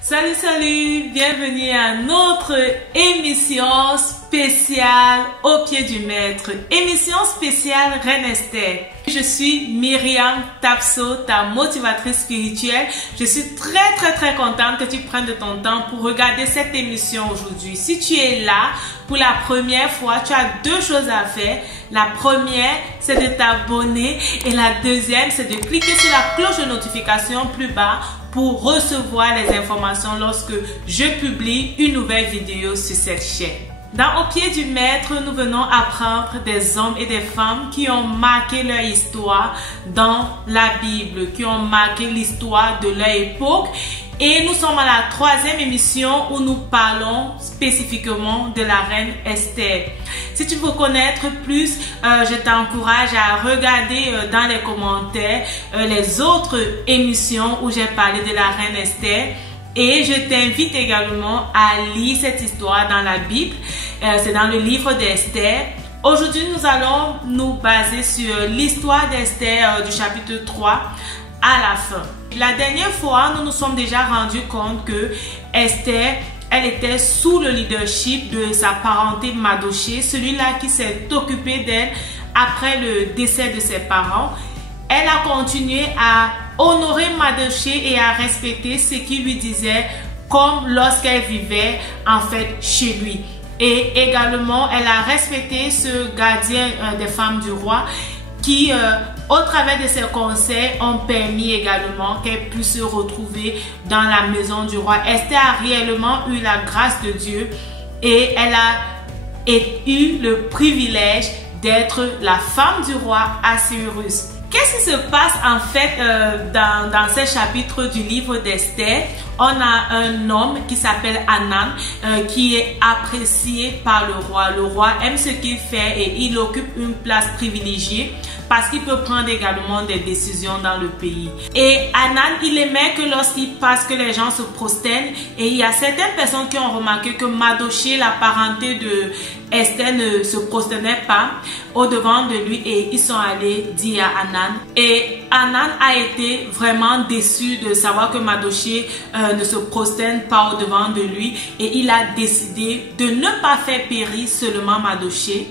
Salut, salut! Bienvenue à notre émission spéciale au pied du maître. Émission spéciale Reine Esther. Je suis Myriam Tapso, ta motivatrice spirituelle. Je suis très contente que tu prennes de ton temps pour regarder cette émission aujourd'hui. Si tu es là pour la première fois, tu as deux choses à faire. La première, c'est de t'abonner et la deuxième, c'est de cliquer sur la cloche de notification plus bas pour recevoir les informations lorsque je publie une nouvelle vidéo sur cette chaîne. Dans Au pied du maître, nous venons apprendre des hommes et des femmes qui ont marqué leur histoire dans la Bible, qui ont marqué l'histoire de leur époque. Et nous sommes à la troisième émission où nous parlons spécifiquement de la reine Esther. Si tu veux connaître plus, je t'encourage à regarder dans les commentaires les autres émissions où j'ai parlé de la reine Esther. Et je t'invite également à lire cette histoire dans la Bible. C'est dans le livre d'Esther. Aujourd'hui, nous allons nous baser sur l'histoire d'Esther du chapitre 3 à la fin. La dernière fois, nous nous sommes déjà rendus compte que Esther, elle était sous le leadership de sa parenté Mardochée, celui-là qui s'est occupé d'elle après le décès de ses parents. Elle a continué à honorer Mardochée et à respecter ce qu'il lui disait comme lorsqu'elle vivait en fait chez lui. Et également, elle a respecté ce gardien des femmes du roi qui, au travers de ses conseils, ont permis également qu'elle puisse se retrouver dans la maison du roi. Esther a réellement eu la grâce de Dieu et elle a eu le privilège d'être la femme du roi Assuérus. Qu'est-ce qui se passe en fait dans ces chapitres du livre d'Esther? On a un homme qui s'appelle Hanan qui est apprécié par le roi. Le roi aime ce qu'il fait et il occupe une place privilégiée parce qu'il peut prendre également des décisions dans le pays. Et Hanan, il aimait que lorsqu'il passe, que les gens se prosternent. Et il y a certaines personnes qui ont remarqué que Mardochée, la parenté de Esther, ne se prosternait pas au devant de lui et ils sont allés dire à Hanan. Et Hanan a été vraiment déçu de savoir que Mardochée ne se prosterne pas au devant de lui et il a décidé de ne pas faire périr seulement Mardochée,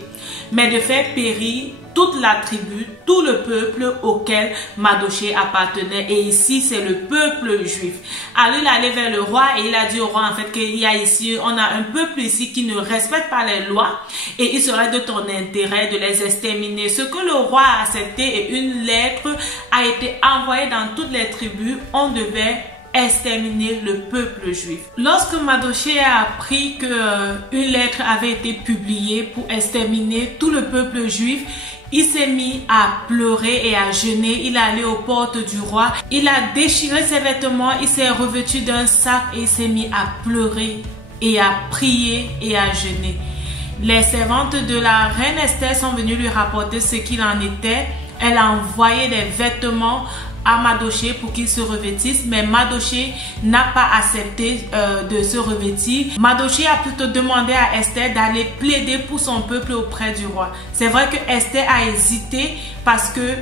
mais de faire périr toute la tribu, tout le peuple auquel Mardochée appartenait. Et ici, c'est le peuple juif. Alors, il est allé vers le roi et il a dit au roi, en fait, qu'il y a ici, on a un peuple ici qui ne respecte pas les lois et il serait de ton intérêt de les exterminer. Ce que le roi a accepté et une lettre a été envoyée dans toutes les tribus. On devait exterminer le peuple juif. Lorsque Mardochée a appris qu'une lettre avait été publiée pour exterminer tout le peuple juif, il s'est mis à pleurer et à jeûner. Il est allé aux portes du roi. Il a déchiré ses vêtements. Il s'est revêtu d'un sac et il s'est mis à pleurer et à prier et à jeûner. Les servantes de la reine Esther sont venues lui rapporter ce qu'il en était. Elle a envoyé des vêtements à Mardochée pour qu'il se revêtisse, mais Mardochée n'a pas accepté de se revêtir. Mardochée a plutôt demandé à Esther d'aller plaider pour son peuple auprès du roi. C'est vrai que Esther a hésité parce que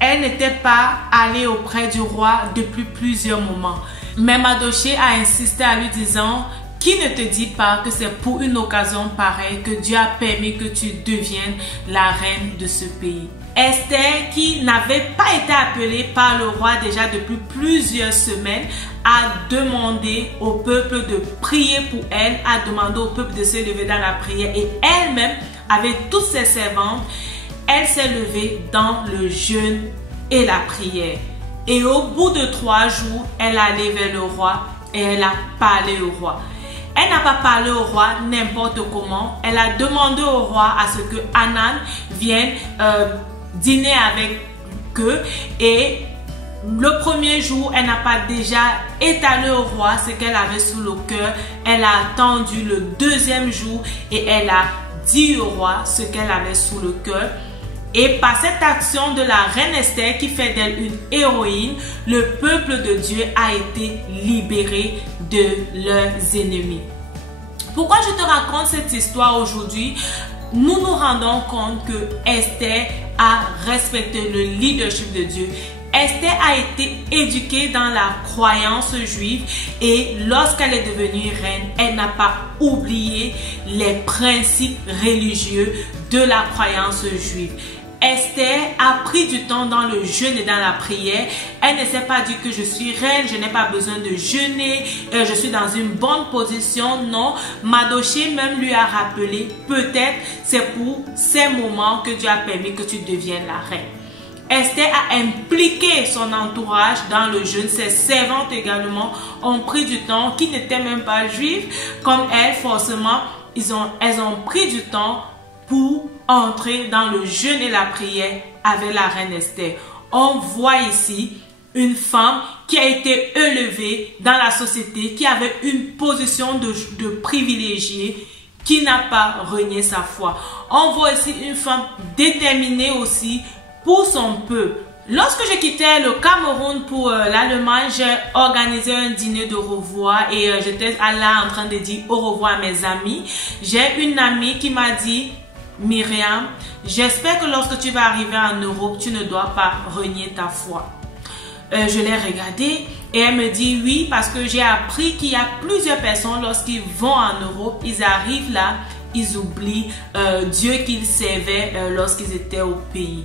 elle n'était pas allée auprès du roi depuis plusieurs moments. Mais Mardochée a insisté en lui disant: qui ne te dit pas que c'est pour une occasion pareille que Dieu a permis que tu deviennes la reine de ce pays? Esther, qui n'avait pas été appelée par le roi déjà depuis plusieurs semaines, a demandé au peuple de prier pour elle, a demandé au peuple de se lever dans la prière et elle-même, avec toutes ses servantes, elle s'est levée dans le jeûne et la prière. Et au bout de 3 jours, elle est allée vers le roi et elle a parlé au roi. Elle n'a pas parlé au roi n'importe comment. Elle a demandé au roi à ce que Hanan vienne dîner avec eux. Et le premier jour, elle n'a pas déjà étalé au roi ce qu'elle avait sous le cœur. Elle a attendu le deuxième jour et elle a dit au roi ce qu'elle avait sous le cœur. Et par cette action de la reine Esther qui fait d'elle une héroïne, le peuple de Dieu a été libéré de leurs ennemis. Pourquoi je te raconte cette histoire aujourd'hui? Nous nous rendons compte que Esther a respecté le leadership de Dieu. Esther a été éduquée dans la croyance juive et lorsqu'elle est devenue reine, elle n'a pas oublié les principes religieux de la croyance juive. Esther a pris du temps dans le jeûne et dans la prière. Elle ne s'est pas dit que je suis reine, je n'ai pas besoin de jeûner, je suis dans une bonne position. Non, Mardochée même lui a rappelé, peut-être c'est pour ces moments que Dieu a permis que tu deviennes la reine. Esther a impliqué son entourage dans le jeûne. Ses servantes également ont pris du temps, qui n'étaient même pas juives comme elle, forcément, elles ont pris du temps pour entrer dans le jeûne et la prière avec la reine Esther. On voit ici une femme qui a été élevée dans la société, qui avait une position de privilégiée, qui n'a pas renié sa foi. On voit ici une femme déterminée aussi pour son peuple. Lorsque je quittais le Cameroun pour l'Allemagne, j'ai organisé un dîner de revoir et j'étais là en train de dire au revoir à mes amis. J'ai une amie qui m'a dit: Myriam, j'espère que lorsque tu vas arriver en Europe, tu ne dois pas renier ta foi. Je l'ai regardée et elle me dit oui, parce que j'ai appris qu'il y a plusieurs personnes lorsqu'ils vont en Europe, ils arrivent là, ils oublient Dieu qu'ils servaient lorsqu'ils étaient au pays.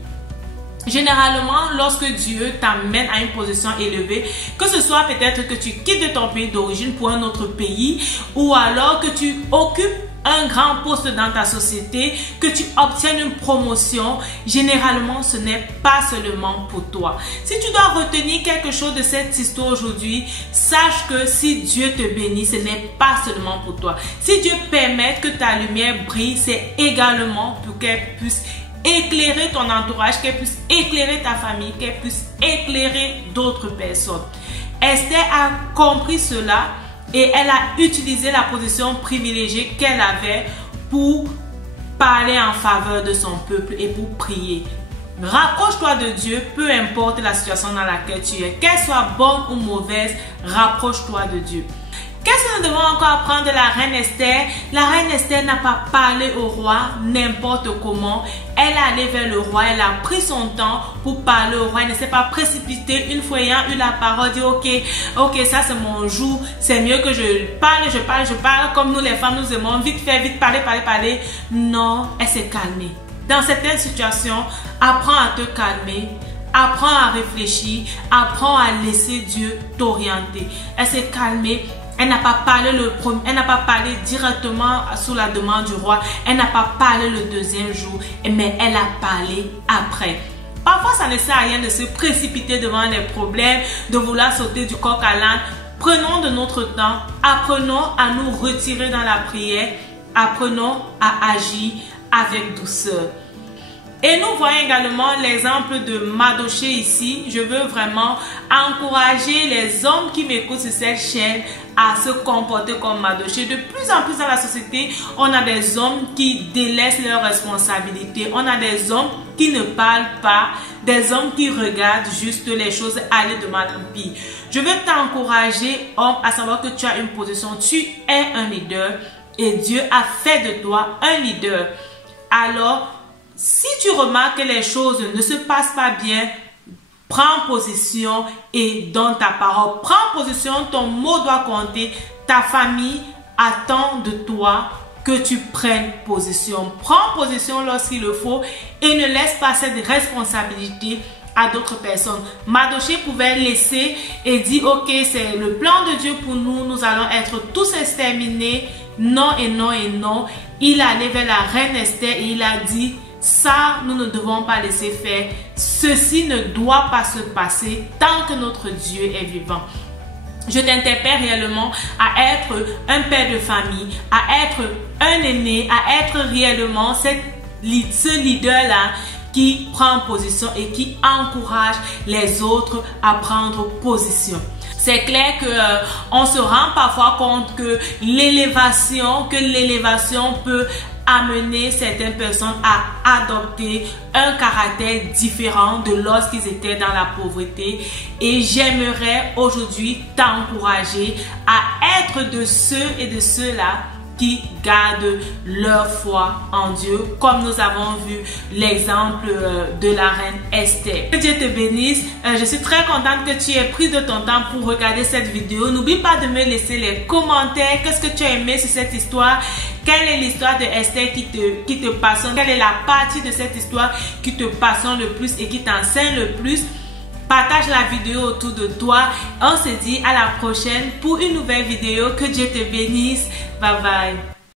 Généralement, lorsque Dieu t'amène à une position élevée, que ce soit peut-être que tu quittes ton pays d'origine pour un autre pays, ou alors que tu occupes un grand poste dans ta société, que tu obtiennes une promotion, généralement ce n'est pas seulement pour toi. Si tu dois retenir quelque chose de cette histoire aujourd'hui, sache que si Dieu te bénit, ce n'est pas seulement pour toi. Si Dieu permet que ta lumière brille, c'est également pour qu'elle puisse éclairer ton entourage, qu'elle puisse éclairer ta famille, qu'elle puisse éclairer d'autres personnes. Esther a compris cela et elle a utilisé la position privilégiée qu'elle avait pour parler en faveur de son peuple et pour prier. Rapproche-toi de Dieu, peu importe la situation dans laquelle tu es, qu'elle soit bonne ou mauvaise, rapproche-toi de Dieu. Qu'est-ce que nous devons encore apprendre de la reine Esther? La reine Esther n'a pas parlé au roi n'importe comment. Elle est allée vers le roi, elle a pris son temps pour parler au roi. Elle ne s'est pas précipitée une fois ayant eu la parole, dit ok, ça c'est mon jour, c'est mieux que je parle comme nous les femmes nous aimons, vite faire, vite parler. Non, elle s'est calmée. Dans certaines situations, apprends à te calmer. Apprends à réfléchir, apprends à laisser Dieu t'orienter. Elle s'est calmée. Elle n'a pas parlé directement sous la demande du roi. Elle n'a pas parlé le deuxième jour, mais elle a parlé après. Parfois, ça ne sert à rien de se précipiter devant les problèmes, de vouloir sauter du coq à l'âne. Prenons de notre temps, apprenons à nous retirer dans la prière, apprenons à agir avec douceur. Et nous voyons également l'exemple de Mardochée ici. Je veux vraiment encourager les hommes qui m'écoutent sur cette chaîne à se comporter comme Mardochée. De plus en plus dans la société, on a des hommes qui délaissent leurs responsabilités. On a des hommes qui ne parlent pas, des hommes qui regardent juste les choses aller de mal en pire. Je veux t'encourager, homme, à savoir que tu as une position. Tu es un leader et Dieu a fait de toi un leader. Alors, si tu remarques que les choses ne se passent pas bien, prends position et donne ta parole. Prends position, ton mot doit compter. Ta famille attend de toi que tu prennes position. Prends position lorsqu'il le faut et ne laisse pas cette responsabilité à d'autres personnes. Mardochée pouvait laisser et dire ok, c'est le plan de Dieu pour nous, nous allons être tous exterminés. Non et non et non. Il allait vers la reine Esther et il a dit: ça, nous ne devons pas laisser faire. Ceci ne doit pas se passer tant que notre Dieu est vivant. Je t'interpelle réellement à être un père de famille, à être un aîné, à être réellement ce leader-là qui prend position et qui encourage les autres à prendre position. C'est clair que on se rend parfois compte que l'élévation peut amener certaines personnes à adopter un caractère différent de lorsqu'ils étaient dans la pauvreté. Et j'aimerais aujourd'hui t'encourager à être de ceux et de ceux-là qui gardent leur foi en Dieu, comme nous avons vu l'exemple de la reine Esther. Que Dieu te bénisse. Je suis très contente que tu aies pris de ton temps pour regarder cette vidéo. N'oublie pas de me laisser les commentaires. Qu'est-ce que tu as aimé sur cette histoire? Quelle est l'histoire de Esther qui te passionne? Quelle est la partie de cette histoire qui te passionne le plus et qui t'enseigne le plus? Partage la vidéo autour de toi. On se dit à la prochaine pour une nouvelle vidéo. Que Dieu te bénisse. Bye bye.